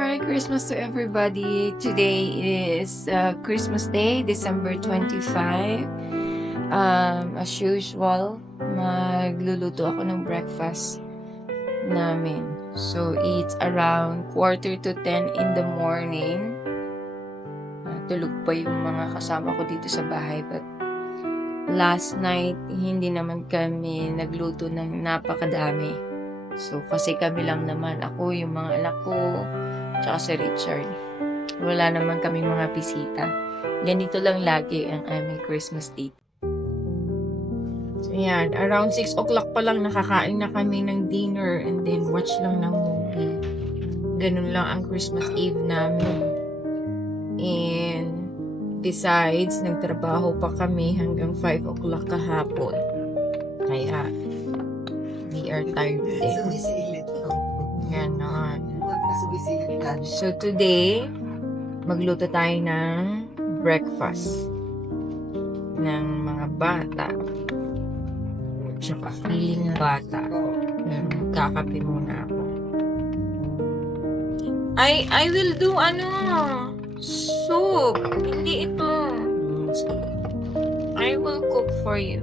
Merry Christmas to everybody. Today is Christmas Day, December 25. As usual, magluluto ako ng breakfast namin. So, it's around 9:45 in the morning. Tulog pa yung mga kasama ko dito sa bahay. But last night, hindi naman kami nagluto ng napakadami. So, kasi kami lang naman, ako, yung mga anak ko, tsaka si Richard. Wala naman kaming mga bisita. Ganito lang lagi ang aming Christmas date. So, yan. Around 6 o'clock pa lang nakakain na kami ng dinner and then watch lang ng movie. Ganun lang ang Christmas Eve namin. And besides, nagtrabaho pa kami hanggang 5 o'clock kahapon. Kaya, we are tired din. Ganon. So today, magluto tayo ng breakfast ng mga bata. Tsaka feeling bata. Pero magkakape muna ako. I will do soup. Hindi ito. I will cook for you.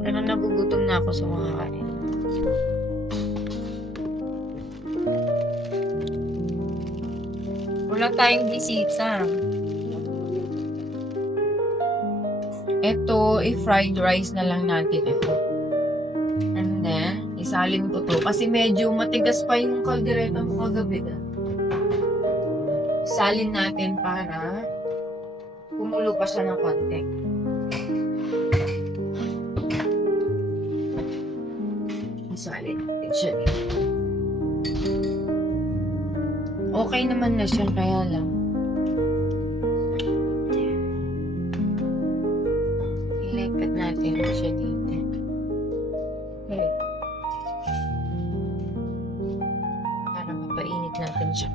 Pero nagugutom na ako sa makakain. Wala tayong bisita. Ito, i-fried rice na lang natin ito. And then, isalin ko to. Kasi medyo matigas pa yung kaldereta mo kagabi. Isalin natin para kumulo pa siya ng konti. Isalin natin siya dito. Okay naman na siya, kaya lang. Ilipat natin siya dito. Okay. Para mapainit natin siya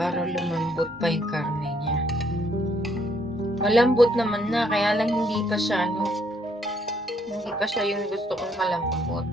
para lumambot pa yung karne niya. Malambot naman na, kaya lang hindi pa siya, hindi pa siya yung gusto kong malambot.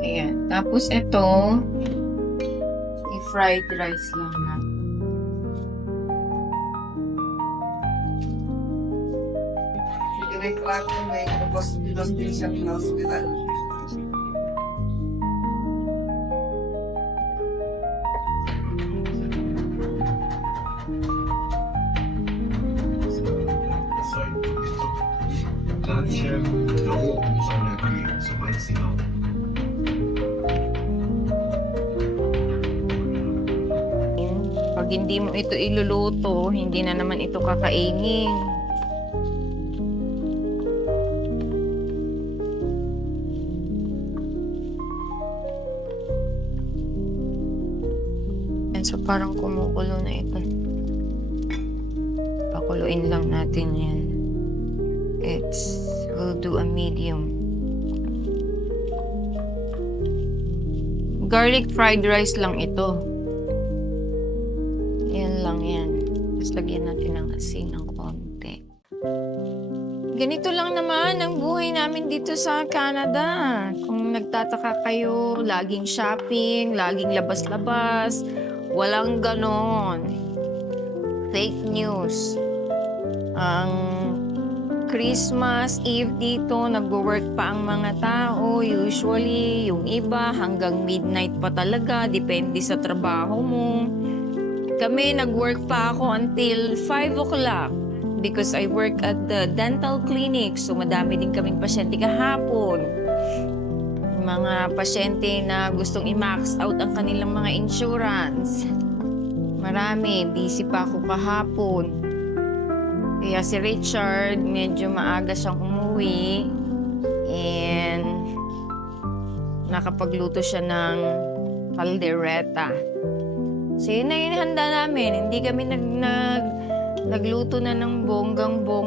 Ayan. Tapos ito, i-fried rice lang na. May crack na may hospital siya ng hospital. Pag hindi mo ito iluluto, hindi na naman ito kakainin. So, parang kumukulo na ito. Pakuluin lang natin yan. We'll do a medium. Garlic fried rice lang ito. Yan lang yan. Tapos lagyan natin ng asin ng konti. Ganito lang naman ang buhay namin dito sa Canada. Kung nagtataka kayo, laging shopping, laging labas-labas. Walang ganon. Fake news. Ang Christmas Eve dito, nag-work pa ang mga tao. Usually, yung iba hanggang midnight pa talaga. Depende sa trabaho mo. Kami, nag-work pa ako until 5 o'clock because I work at the dental clinic. So, madami din kaming pasyente kahapon. Mga pasyente na gustong i-max out ang kanilang mga insurance. Marami. Busy pa ako kahapon. Kaya si Richard, medyo maaga siyang umuwi. And nakapagluto siya ng kaldereta. So, yun na yung handa namin. Hindi kami nagluto na ng bonggang-bongga.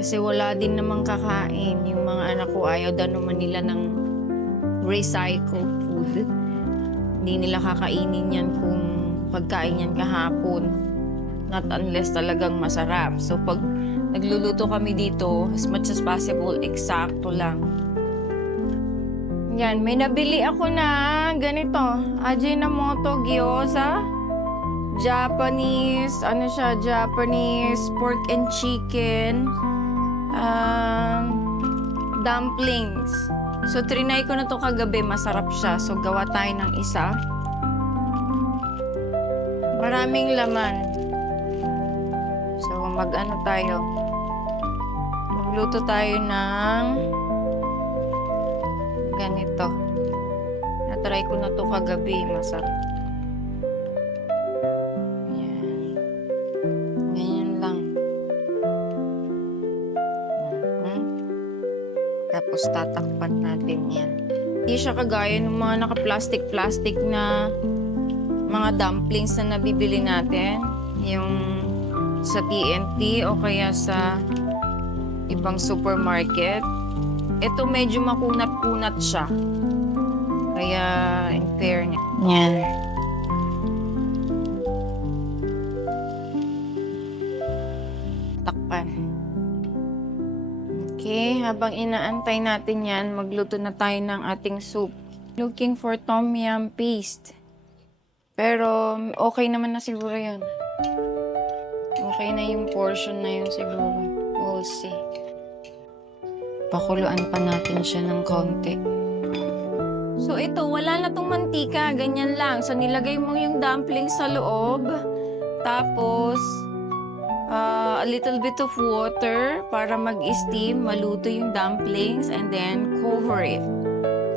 Kasi wala din namang kakain. Yung mga anak ko ayaw daw naman nila ng recycled food. Hindi nila kakainin yan kung pagkain yan kahapon. Not unless talagang masarap. So pag nagluluto kami dito, as much as possible, eksakto lang. Yan, may nabili ako na ganito. Ajinomoto gyoza. Japanese, Japanese pork and chicken. Dumplings. So, trinay ko na to kagabi. Masarap siya. So, gawa tayo ng isa. Maraming laman. So, magluto tayo ng ganito. Natry ko na to kagabi. Masarap. Ayan. Ganyan lang. Tapos tatakpan natin yan. Hindi siya kagaya ng mga naka-plastic na mga dumplings na nabibili natin. Yung sa TNT o kaya sa ibang supermarket. Ito medyo makunat-kunat siya. Kaya in fairness. Yan. Takpan. Okay, habang inaantay natin yan, magluto na tayo ng ating soup. Looking for tom yum paste. Pero okay naman na siguro yun. Okay na yung portion na yun siguro. We'll see. Pakuluan pa natin siya ng konti. So ito, wala na tong mantika. Ganyan lang. So nilagay mo yung dumpling sa loob. Tapos, a little bit of water para mag-steam, maluto yung dumplings, and then cover it.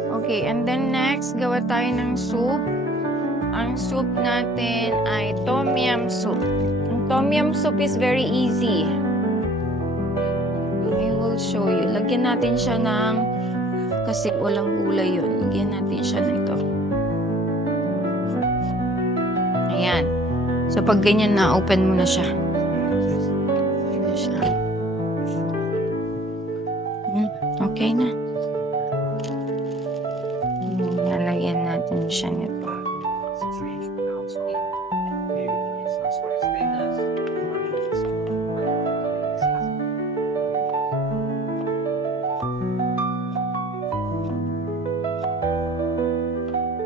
Okay, and then next, gawa tayo ng soup. Ang soup natin ay tom yum soup. Ang tom yum soup is very easy. I will show you. Lagyan natin siya ng, kasi walang gulay yun. Lagyan natin siya ng ito. Ayan. So pag ganyan na, open mo na siya. Okay na. Nalagyan natin siya nito.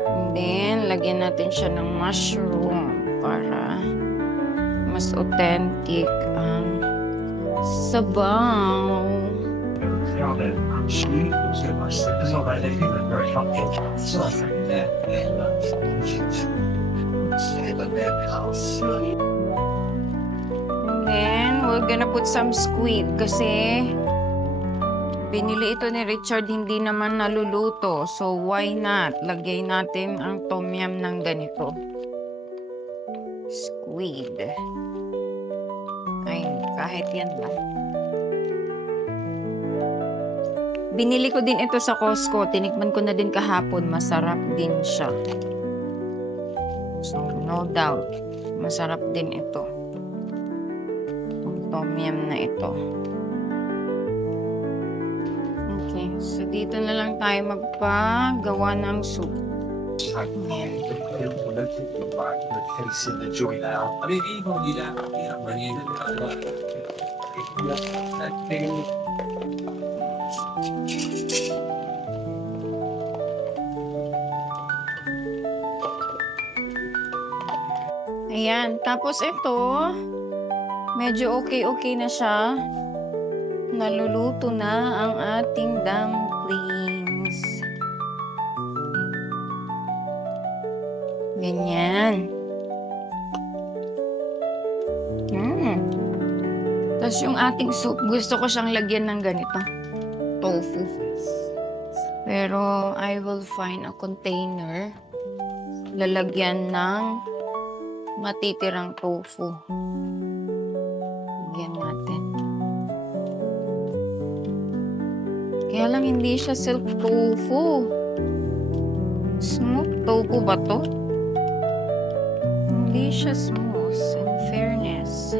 And then, lagyan natin siya ng mushroom para mas authentic ang sabaw. And then, we're gonna put some squid kasi binili ito ni Richard, hindi naman naluluto. So, why not? Lagay natin ang tom yum ng ganito. Squid. Ay, kahit yan lang. Binili ko din ito sa Costco. Tinikman ko na din kahapon. Masarap din siya. So, no doubt. Masarap din ito. Ang tom yum na ito. Okay. So, dito na lang tayo magpagawa ng soup. Ayan. Tapos ito, medyo okay na siya. Naluluto na ang ating dumplings. Ganyan. Tapos yung ating soup, gusto ko siyang lagyan ng ganito. Tofu. Pero I will find a container. Lalagyan ng matitirang tofu. Lagyan natin. Kaya lang hindi siya silk tofu. Smooth tofu ba to? Hindi siya smooth, in fairness.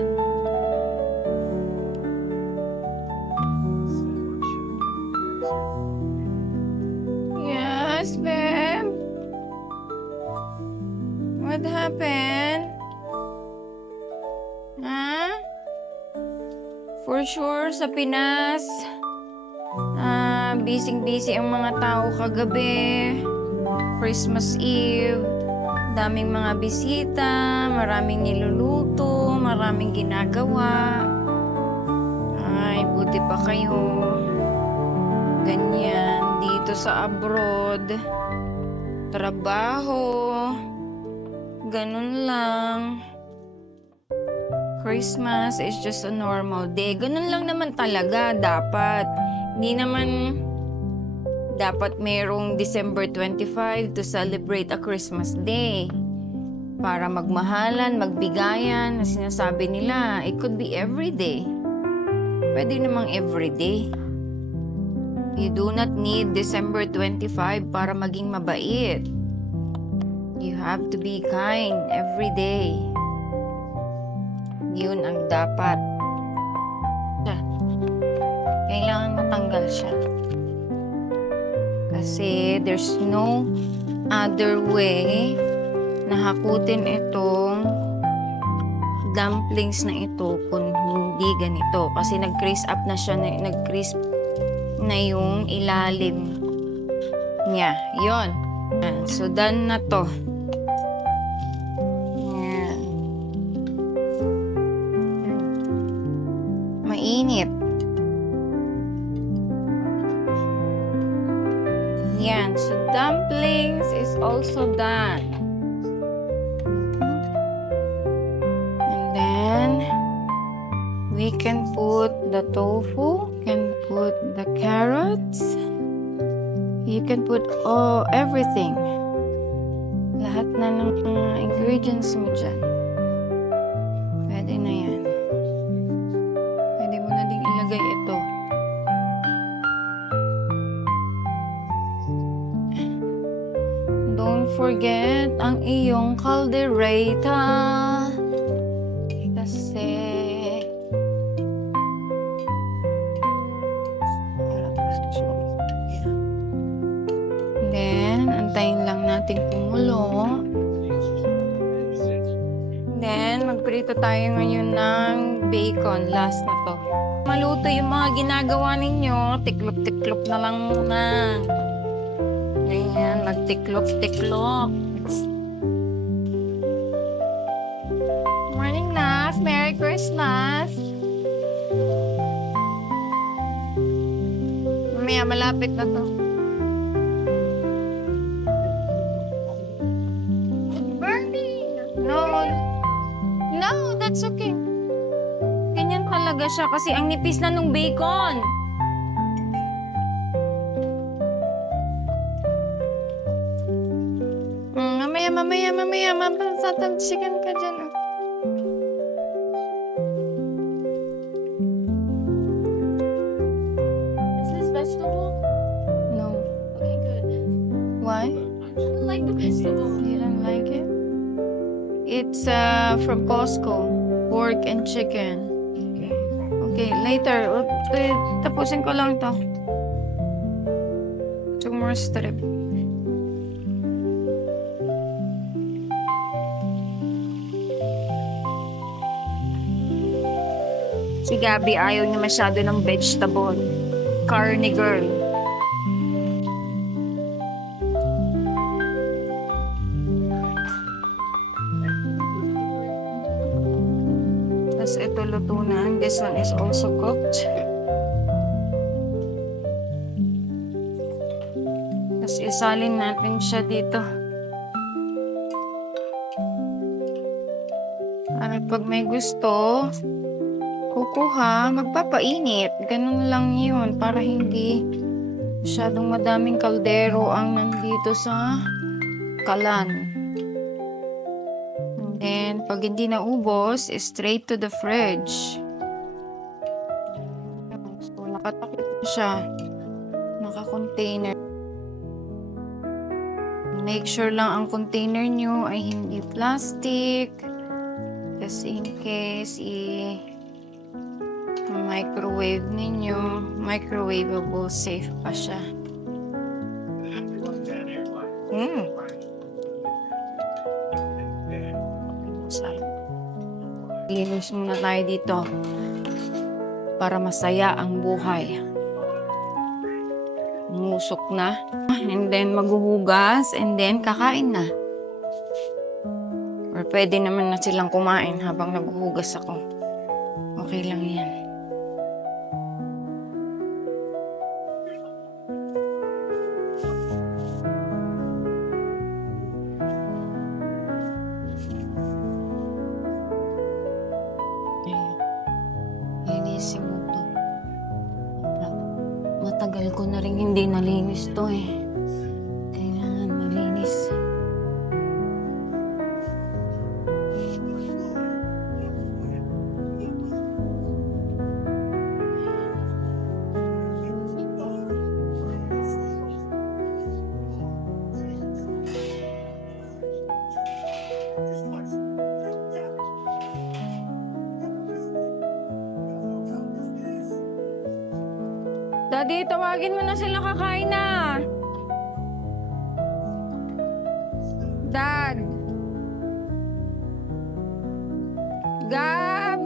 For sure, sa Pinas, busy-busy ang mga tao kagabi. Christmas Eve, daming mga bisita, maraming niluluto, maraming ginagawa. Ay, buti pa kayo. Ganyan, dito sa abroad. Trabaho. Ganun lang. Christmas is just a normal day. Ganun lang naman talaga dapat. Hindi naman dapat merong December 25 to celebrate a Christmas day. Para magmahalan, magbigayan, na sinasabi nila, it could be every day. Pwede namang every day. You do not need December 25 para maging mabait. You have to be kind every day. Yun ang dapat. Kailangan matanggal siya. Kasi there's no other way na hakutin itong dumplings na ito kung hindi ganito. Kasi nag-crease up na siya, nag-crease na yung ilalim niya. Yun. So, done na to. Yan. Mainit. Yan. So, dumplings is also done. And then, we can put the tofu, can put the carrots, you can put everything. Lahat na ng ingredients mo dyan. Pwede na yan. Pwede mo na ding ilagay ito. Don't forget ang iyong caldereta. Kasi then, antayin lang natin kumulo. Then, magprito tayo ngayon ng bacon. Last na to. Maluto yung mga ginagawa ninyo. Tiklop-tiklop na lang muna. Ayan, magtiklop-tiklop. Morning, Nas. Merry Christmas. Mamaya, malapit na to. No, that's okay. Ganyan talaga siya kasi ang nipis na nung bacon. Mamaya, mapasatansikan ka dyan. Is this vegetable? No. Okay, good. Why? I don't like the vegetable. You don't like it? It's from Costco. Pork and chicken. Okay, later. Tapusin ko lang to. 2 more strip. Si Gabi ayaw niya masyado ng vegetable. Carne girl. Tapos ito luto na. This one is also cooked. Tapos isalin natin siya dito. Para pag may gusto, kukuha, magpapainit. Ganun lang yun para hindi masyadong madaming kaldero ang nandito sa kalan. And pag hindi naubos, straight to the fridge. So, nakatakip siya. Naka-container. Make sure lang ang container nyo ay hindi plastic. Kasi in case microwave ninyo, microwavable, safe pa siya. Linis muna tayo dito. para masaya ang buhay. Musok na. And then maghuhugas. And then kakain na. Or pwede naman na silang kumain habang naghuhugas ako. Okay lang yan. Linisin mo to. Matagal ko na rin hindi nalinis to eh. Kailangan malinis. Daddy, tawagin mo na sila, kakain na. Dad. Gab.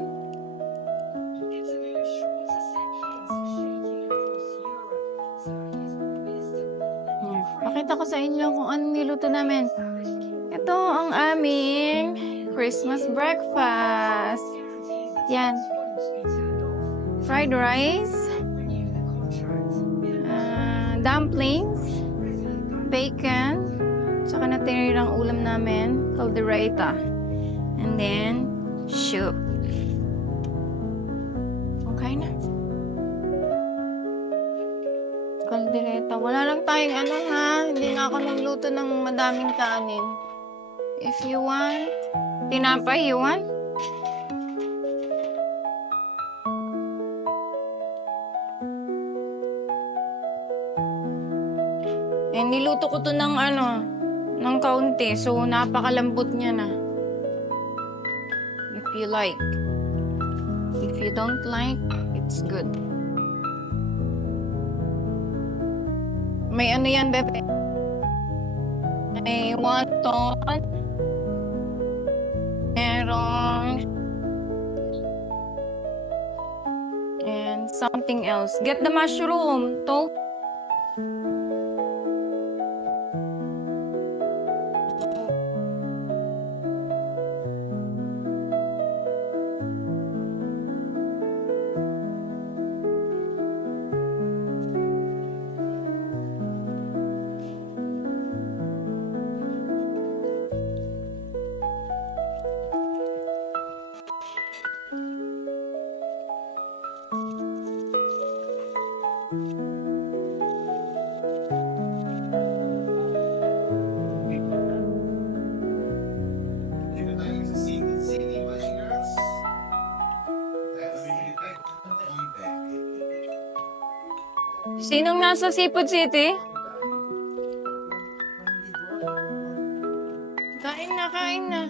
Pakita ko sa inyo kung anong niluto namin. Ito ang aming Christmas breakfast. Yan. Fried rice. Dumplings, bacon, tsaka natirang ulam namin, caldereta, and then soup. Okay na. Caldereta. Wala lang tayong ano ha, hindi na ako nagluto ng madaming kanin. If you want, tinapay, you want? Eh, niluto ko to ng ng kaunti. So, napakalambot niya na. If you like. If you don't like, it's good. May ano yan, bebe? May wonton. Merong. And something else. Get the mushroom. Tofu. Sinong nasa Seafood City? Kain na, kain na.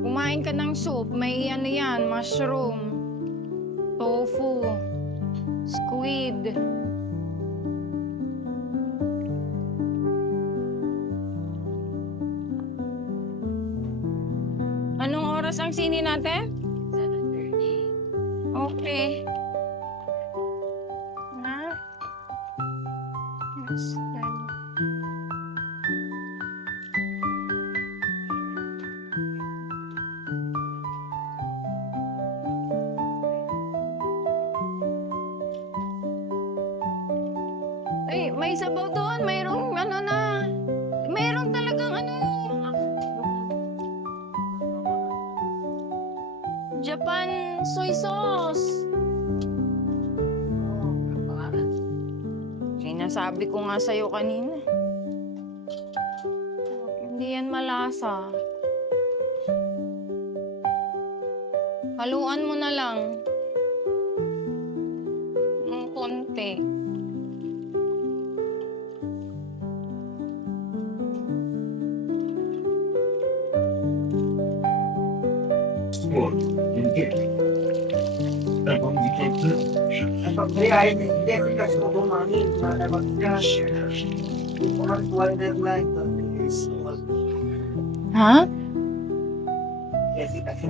Kumain ka ng soup. May ano yan, mushroom. Tofu, squid. Anong oras ang sini natin? 7:30. Okay. Na? Yes, then. Ay, may sabaw doon. Mayroong ano na. Mayroong talagang ano. Japan soy sauce. Sinasabi ko nga sa'yo kanina. Hindi yan malasa. Haluan mo na lang. Ng konti. What? Kapag biyahe, hindi ko kasi ko bumangin. Malabag ka. Kuman Wonderland. Ha? Kasi kasi.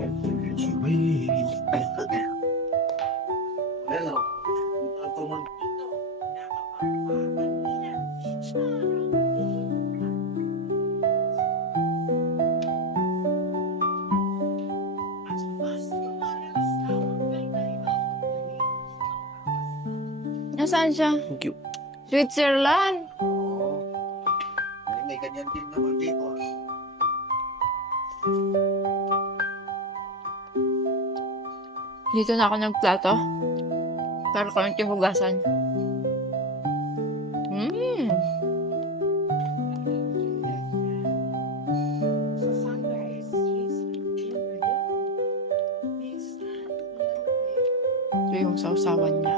Well, tumun. Nasaan siya? Thank you. Switzerland. Ay, may ganyan din naman dito. Dito na ako nagplato. Para ko ng tihugasan. Ito yung sausawan niya.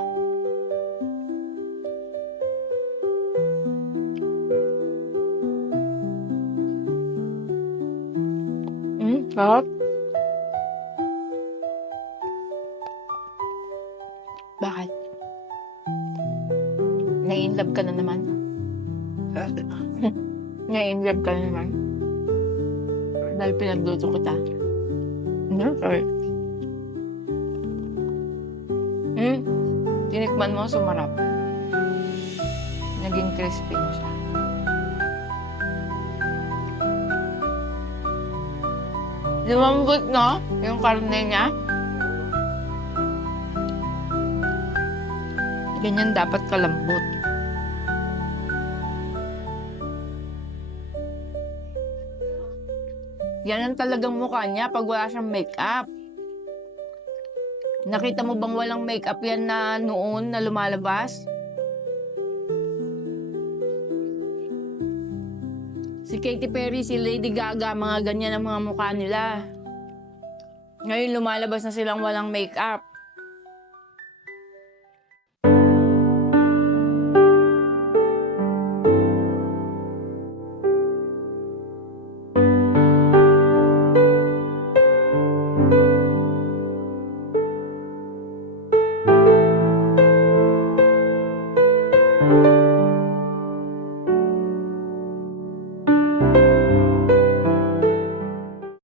Sarap. Bakit? Nai-inlove ka na naman? Nai-inlove ka na naman? Dahil pinagluto kita. Sorry. Tinikman mo, sumarap. Naging crispy na siya. Lumambot, no? Yung karne niya. Ganyan dapat kalambot. Yan ang talagang mukha niya pag wala siyang make-up. Nakita mo bang walang make-up yan na noon na lumalabas? Si Katy Perry, si Lady Gaga, mga ganyan ang mga mukha nila. Ngayon lumalabas na silang walang make-up.